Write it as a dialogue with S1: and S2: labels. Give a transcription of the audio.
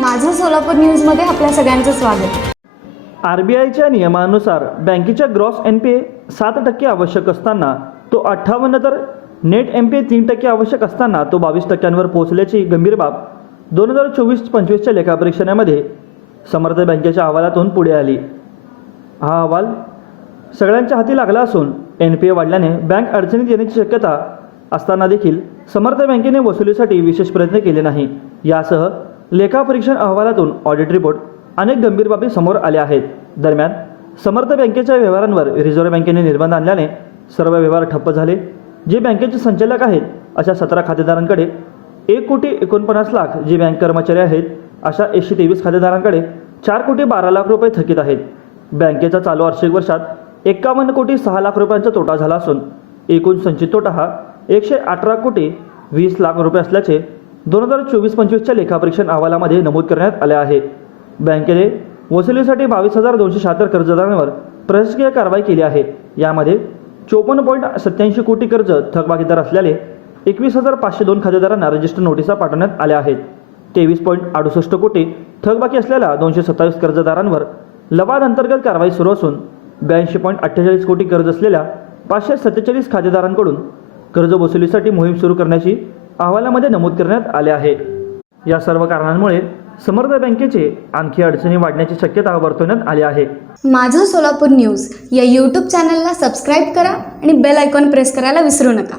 S1: माझं सोलापूर न्यूजमध्ये आपल्या सगळ्यांचं स्वागत.
S2: आर बी आयच्या नियमानुसार बँकेच्या ग्रॉस एन पी ए सात टक्के आवश्यक असताना तो अठ्ठावन्न तर नेट एम पी ए तीन टक्के आवश्यक असताना तो बावीस टक्क्यांवर पोहोचल्याची गंभीर बाब दोन हजार चोवीस पंचवीसच्या लेखापरीक्षणामध्ये समर्थ बँकेच्या अहवालातून पुढे आली. हा अहवाल सगळ्यांच्या हाती लागला असून एन पी ए वाढल्याने बँक अडचणीत येण्याची शक्यता असताना देखील समर्थ बँकेने वसुलीसाठी विशेष प्रयत्न केले नाही. यासह लेखापरीक्षण अहवालातून ऑडिट रिपोर्ट अनेक गंभीर बाबी समोर आल्या आहेत. दरम्यान समर्थ बँकेच्या व्यवहारांवर रिझर्व्ह बँकेने निर्बंध आणल्याने सर्व व्यवहार ठप्प झाले. जे बँकेचे संचालक आहेत अशा सतरा खातेदारांकडे एक कोटी एकोणपन्नास लाख जे बँक कर्मचारी आहेत अशा एकशे तेवीस खातेदारांकडे चार कोटी बारा लाख रुपये थकीत आहेत. बँकेचा चालू आर्थिक वर्षात एकावन्न कोटी सहा लाख रुपयांचा तोटा झाला असून एकूण संचित तोटा हा एकशे अठरा कोटी वीस लाख रुपये असल्याचे दोन हजार चोवीस पंचवीसच्या लेखापरीक्षण अहवालामध्ये नमूद करण्यात आले आहे. बँकेने वसुलीसाठी बावीस हजार दोनशे शहात्तर कर्जदारांवर प्रशासकीय कारवाई केली आहे. यामध्ये चोपन्न पॉईंट सत्याऐंशी कोटी कर्ज थकबाकीदार असलेले एकवीस हजार पाचशे दोन खातेदारांना रजिस्टर नोटिसा पाठवण्यात आल्या आहेत. तेवीस पॉईंट अडुसष्ट कोटी थकबाकी असलेल्या दोनशे सत्तावीस कर्जदारांवर लवाद अंतर्गत कारवाई सुरू असून ब्याऐंशी पॉईंट अठ्ठेचाळीस कोटी कर्ज असलेल्या पाचशे सत्तेचाळीस खातेदारांकडून कर्ज वसुलीसाठी मोहीम सुरू करण्याची अहवालामध्ये नमूद करण्यात आले आहे. या सर्व कारणांमुळे समर्थ बँकेचे आणखी अडचणी वाढण्याची शक्यता वर्तवण्यात आली आहे.
S1: माझं सोलापूर न्यूज या यूट्यूब चॅनलला सबस्क्राईब करा आणि बेल आयकॉन प्रेस करायला विसरू नका.